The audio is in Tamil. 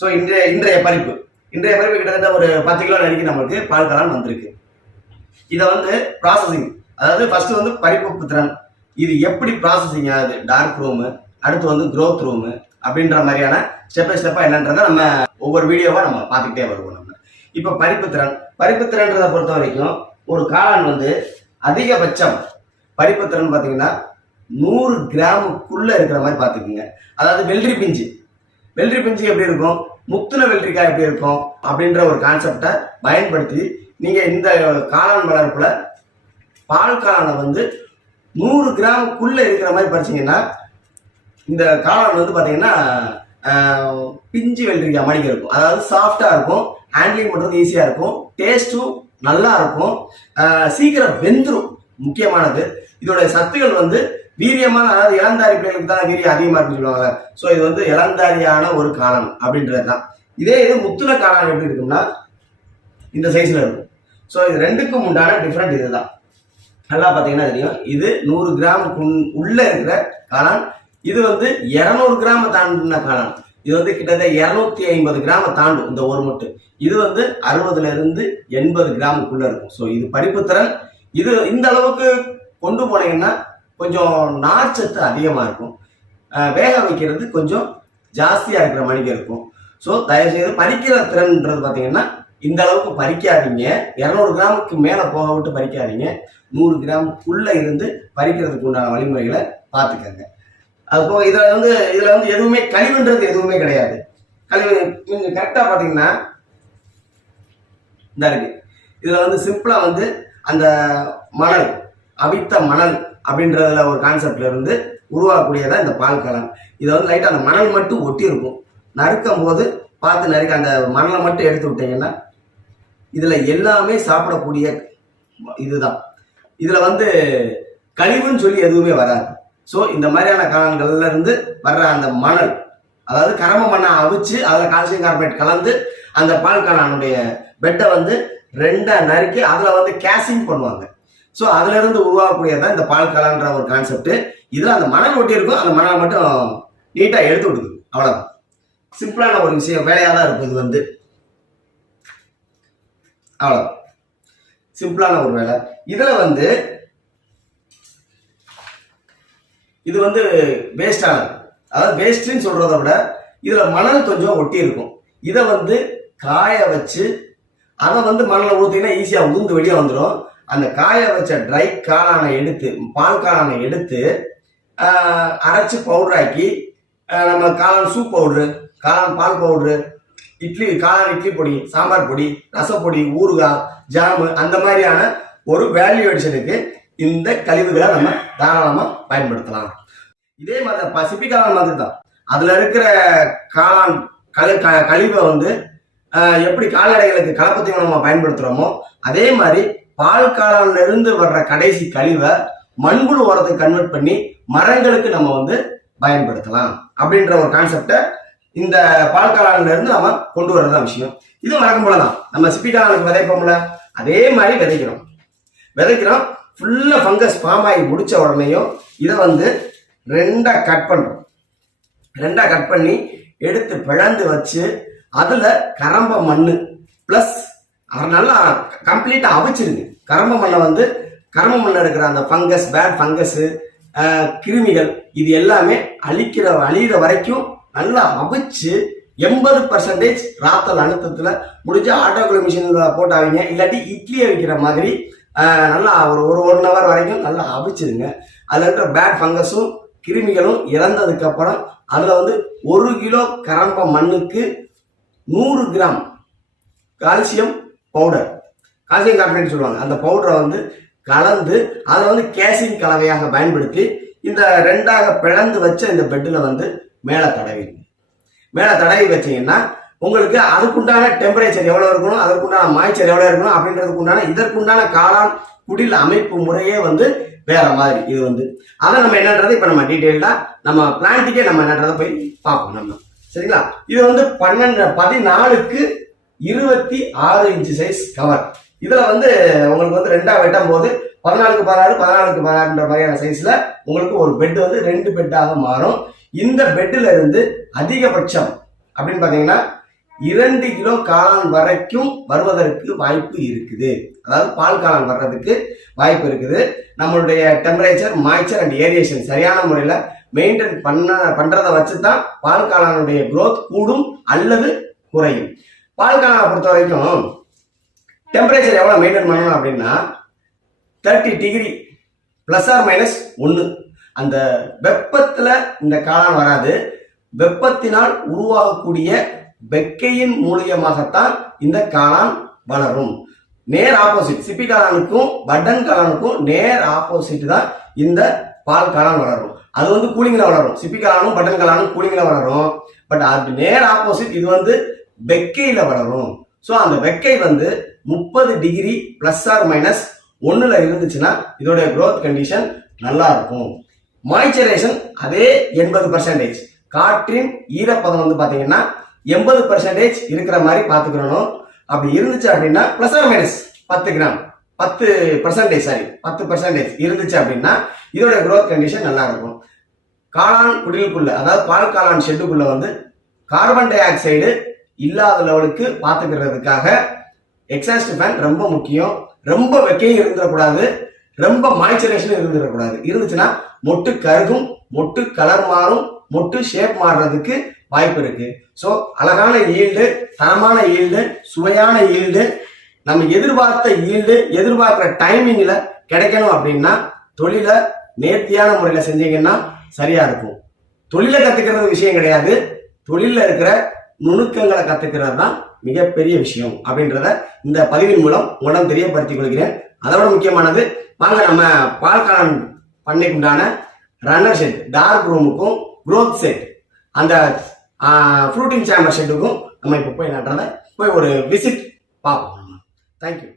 ஸோ இன்றைய பறிப்பு கிட்டத்தட்ட ஒரு 10 கிலோ நறுக்கி நம்மளுக்கு பால் காளான் வந்திருக்கு. இதை வந்து ப்ராசஸிங், அதாவது ஃபர்ஸ்ட் வந்து பறிப்பு திறன், இது எப்படி ப்ராசஸிங் ஆகுது, டார்க் ரூமு, அடுத்து வந்து க்ரோத் ரூமு அப்படின்ற மாதிரியான ஸ்டெப் பை ஸ்டெப்பாக என்னன்றதை நம்ம ஒவ்வொரு வீடியோவாக நம்ம பார்த்துக்கிட்டே வருவோம். நம்ம இப்போ பறிப்பு திறன்றதை பொறுத்த வரைக்கும் ஒரு காளான் வந்து அதிகபட்சம் பறிப்பு திறன் பார்த்தீங்கன்னா 100 கிராமுக்குள்ள இருக்கிற மாதிரி பார்த்துக்குங்க. அதாவது வெள்ளரி பிஞ்சு எப்படி இருக்கும், முத்துன வெள்ளரிக்காய் எப்படி இருக்கும் அப்படின்ற ஒரு கான்செப்டை பயன்படுத்தி நீங்க இந்த காளான் வளர்ப்புல பால் காளானை வந்து 100 கிராமுக்குள்ள இருக்கிற மாதிரி பறிச்சீங்கன்னா இந்த காளான் வந்து பாத்தீங்கன்னா பிஞ்சு வெள்ளரிக்காய் மாதிரி இருக்கும். அதாவது சாஃப்டா இருக்கும், ஹேண்ட்லிங் பண்றது ஈஸியா இருக்கும், டேஸ்டும் நல்லா இருக்கும், சீக்கிரம் வெந்துடும். முக்கியமானது இதோட சத்துக்கள் வந்து வீரியமான, அதாவது இளந்தாரி பிள்ளைகளுக்கு தான் வீரியம் அதிகமா இருக்குன்னு சொல்லுவாங்க. ஸோ இது வந்து இளந்தாரியான ஒரு காளான் அப்படின்றது தான். இதே இது முத்துன காளான் எப்படி இருக்கும்னா இந்த சைஸ்ல இருக்கும். ஸோ இது ரெண்டுக்கும் உண்டான டிஃப்ரெண்ட் இதுதான். நல்லா பார்த்தீங்கன்னா தெரியும், இது 100 கிராமுக்கு உள்ள இருக்கிற காளான், இது வந்து 200 கிராம தாண்டின காளான். இது வந்து கிட்டத்தட்ட 250 கிராம தாண்டும் இந்த ஒரு முட்டு. இது வந்து 60ல இருந்து 80 கிராமுக்குள்ள இருக்கும். ஸோ இது பறிப்பு திறன். இது இந்த அளவுக்கு கொண்டு போனீங்கன்னா கொஞ்சம் நார்ச்சத்து அதிகமாக இருக்கும், வேக வைக்கிறது கொஞ்சம் ஜாஸ்தியாக இருக்கிற மணிக்கு இருக்கும். ஸோ தயவுசெய்து பறிக்கிற திறன்ன்றது பார்த்தீங்கன்னா இந்த அளவுக்கு பறிக்காதீங்க, 200 கிராமுக்கு மேலே போக விட்டு பறிக்காதீங்க, 100 கிராமுக்குள்ள இருந்து பறிக்கிறதுக்கு உண்டான வழிமுறைகளை பார்த்துக்கங்க. அது போக இதில் வந்து எதுவுமே கழிவுன்றது எதுவுமே கிடையாது. கழிவு நீங்கள் கரெக்டாக பார்த்தீங்கன்னா இந்த இருக்கு, இதில் வந்து சிம்பிளாக வந்து அந்த மணல், அவித்த மணல் அப்படின்றதுல ஒரு கான்செப்ட்ல இருந்து உருவாக்கக்கூடியதான் இந்த பால் காளான். இதை வந்து லைட்டாக அந்த மணல் மட்டும் ஒட்டி இருக்கும், நறுக்கும் போது பார்த்து நறுக்க அந்த மணலை மட்டும் எடுத்து விட்டீங்கன்னா இதுல எல்லாமே சாப்பிடக்கூடிய இதுதான். இதுல வந்து கழிவுன்னு சொல்லி எதுவுமே வராது. ஸோ இந்த மாதிரியான காளான்கள்ல இருந்து வர்ற அந்த மணல், அதாவது கரம மண்ணை அவிச்சு அதில் கால்சியம் கார்பனேட் கலந்து அந்த பால் காளானுடைய பெட்டை வந்து 2 நறுக்கி அதில் வந்து கேசிங் பண்ணுவாங்க. ஸோ அதுல இருந்து உருவாக்கக்கூடியதான் இந்த பால் காளான்ற ஒரு கான்செப்ட். இதுல அந்த மணல் ஒட்டி இருக்கும், அந்த மணலை மட்டும் நீட்டா எடுத்து விடுது, அவ்வளவுதான். சிம்பிளான ஒரு விஷயம், வேலையாக தான் இருக்கும். இது வந்து அவ்வளோ சிம்பிளான ஒரு வேலை. இதுல வந்து இது வந்து வேஸ்டானது, அதாவது வேஸ்ட்ன்னு சொல்றதை விட இதுல மணல் கொஞ்சம் ஒட்டி இருக்கும். இதை வந்து காய வச்சு அதை வந்து மணலை ஊற்றினா ஈஸியா உதிர்ந்து வெளியே வந்துடும். அந்த காய வச்ச ட்ரை காளானை எடுத்து, பால் காளானை எடுத்து அரைச்சி பவுடராக்கி நம்ம காளான் சூப் பவுட்ரு, காளான் பால் பவுட்ரு, காளான் இட்லி பொடி, சாம்பார் பொடி, ரசப்பொடி, ஊறுகாய், ஜாமு, அந்த மாதிரியான ஒரு வேல்யூ அடிஷனுக்கு இந்த கழிவுகளை நம்ம தாராளமா பயன்படுத்தலாம். இதே மாதிரி பசிபி காளான் மாதிரி தான், அதுல இருக்கிற காளான் கழிவை வந்து எப்படி கால்நடைகளுக்கு கலப்பத்தி நம்ம பயன்படுத்துறோமோ அதே மாதிரி பால் காளான்ல இருந்து வர்ற கடைசி கழிவை மண்புழு உரத்துக்கு கன்வெர்ட் பண்ணி மரங்களுக்கு நம்ம வந்து பயன்படுத்தலாம் அப்படின்ற ஒரு கான்செப்டை இந்த பால் காளான்ல இருந்து நம்ம கொண்டு வர்றதான் விஷயம். இது வழக்கம் போலதான் நம்ம சிப்பி காளானுக்கு விதைப்போம்ல, அதே மாதிரி விதைக்கிறோம். ஃபுல்லா ஃபங்கஸ் ஃபார்ம் ஆகி முடிச்ச உடனேயும் இதை வந்து 2 கட் பண்றோம். 2 கட் பண்ணி எடுத்து பிளந்து வச்சு அதுல கரம்ப மண்ணு பிளஸ் நல்லா கம்ப்ளீட்டா அவிச்சிருங்க. கரம்ப மண்ணில் இருக்கிற அந்த ஃபங்கஸ், பேட் ஃபங்கஸ், கிருமிகள், இது எல்லாமே அழிகிற வரைக்கும் நல்லா அவிச்சு 80% ராத்தல் அழுத்தத்துல முடிஞ்ச ஆட்டோகுலோ மிஷின்ல போட்டாவீங்க, இல்லாட்டி இட்லியை வைக்கிற மாதிரி நல்லா ஒரு 1 hour வரைக்கும் நல்லா அவிச்சிருங்க. அதுல இருக்கிற பேட் ஃபங்கஸும் கிருமிகளும் இறந்ததுக்கு அப்புறம் அதுல வந்து 1 கிலோ கரம்ப மண்ணுக்கு 100 gram calcium powder, calcium carbonate சொல்லுவாங்க, அந்த பவுடரை வந்து கலந்து அதை வந்து கேசிங் கலவையாக பயன்படுத்தி இந்த 2ஆக பிளந்து வச்ச இந்த பெட்டில் வந்து மேலே தடவி வச்சீங்கன்னா உங்களுக்கு அதுக்குண்டான டெம்பரேச்சர் எவ்வளோ இருக்கணும், அதற்குண்டான மாய்ச்சர் எவ்வளோ இருக்கணும் அப்படின்றதுக்கு உண்டான இதற்குண்டான காளான் குடில் அமைப்பு முறையே வந்து வேற மாதிரி. இது வந்து அதை நம்ம என்னன்றது இப்போ நம்ம டீட்டெயில்டா நம்ம பிளான்ட்டுக்கே நம்ம என்னன்றதை போய் பார்ப்போம் நம்ம, சரிங்களா? இது வந்து 14க்கு 26 இன்ச்சு சைஸ் கவர். இதுல வந்து உங்களுக்கு வந்து 2ஆ வெட்டும் போது 14க்கு 16 14க்கு 16ன்ற மாதிரியான சைஸ்ல உங்களுக்கு ஒரு பெட் வந்து 2 பெட்டாக மாறும். இந்த பெட்ல இருந்து அதிகபட்சம் அப்படின்னு பாத்தீங்கன்னா 2 கிலோ காளான் வரைக்கும் வருவதற்கு வாய்ப்பு இருக்குது. அதாவது பால் காளான் வர்றதுக்கு வாய்ப்பு இருக்குது. நம்மளுடைய டெம்பரேச்சர், மாய்ச்சர் அண்ட் ஏரியேஷன் சரியான முறையில் மெயின்டைன் பண்றதை வச்சுதான் பால் காளானுடைய growth கூடும் அல்லது குறையும். பால் காளானை பொறுத்த வரைக்கும் டெம்பரேச்சர் எவ்வளவு மெயின்டைன் பண்ணணும் அப்படின்னா 30 டிகிரி +−1. அந்த வெப்பத்துல இந்த காளான் வராது. வெப்பத்தினால் உருவாகக்கூடிய வெக்கையின் மூலியமாகத்தான் இந்த காளான் வளரும். நேர் ஆப்போசிட், சிப்பி காளானுக்கும் பட்டன் காளானுக்கும் நேர் ஆப்போசிட் தான் இந்த பால் காளான் வளரும். அது வந்து கூலிங்ல வளரும். சிப்பி காளானும் பட்டன் காளானும் கூலிங்ல வளரும். பட் அது நேர் ஆப்போசிட், இது வந்து வெக்கையில வளரும். ஸோ அந்த வெக்கை வந்து 30 டிகிரி +−1ல இருந்துச்சுன்னா இதோடைய growth கண்டிஷன் நல்லா இருக்கும். மாய்ச்சரைசேஷன் அதே 80%. காற்றின் ஈரப்பதம் வந்து பாத்தீங்கன்னா 80% இருக்கிற மாதிரி பாத்துக்கிறோம். அப்படி இருந்துச்சு அப்படின்னா +−10 கிராம் 10% இருந்துச்சு அப்படின்னா இதோட growth கண்டிஷன் நல்லா இருக்கும். காளான் குடிலுக்குள்ள, அதாவது பால் காளான் ஷெட்டுக்குள்ள வந்து கார்பன் டை ஆக்சைடு இல்லாத லெவலுக்கு பாத்துக்கிறதுக்காக எக்ஸாஸ்ட் ஃபேன் ரொம்ப முக்கியம். ரொம்ப வெக்கையும் இருந்துடக்கூடாது, ரொம்ப மாய்ச்சரைசேஷன் இருந்துடக்கூடாது. இருந்துச்சுன்னா மொட்டு கருகும், மொட்டு கலர் மாறும், மொட்டு ஷேப் மாறுறதுக்கு வாய்ப்பு இருக்கு. ஸோ அழகான ஈல்டு, தரமான ஈல்டு, சுவையான ஈல்டு, நம்ம எதிர்பார்த்த ஈல்டு எதிர்பார்க்கிற டைமிங்ல கிடைக்கணும் அப்படின்னா தொழிலை நேர்த்தியான முறையில் செஞ்சீங்கன்னா சரியா இருக்கும். தொழிலை கத்துக்கிறது விஷயம் கிடையாது, தொழில இருக்கிற நுணுக்கங்களை கத்துக்கிறது தான் மிகப்பெரிய விஷயம் அப்படின்றத இந்த பதிவின் மூலம் உங்களிடம் தெரியப்படுத்திக் கொள்கிறேன். அதோட முக்கியமானது, வாங்க நம்ம பால் காளான் பண்ணைக்குண்டான ரன்னர் ஷெட், டார்க் ரூமுக்கும் growth செட், அந்த ஃப்ரூட்டிங் சேம்பர் ஷெட்டுக்கும் நம்ம இப்போ போய் நடுறத போய் ஒரு விசிட் பார்ப்போம். தேங்க்யூ.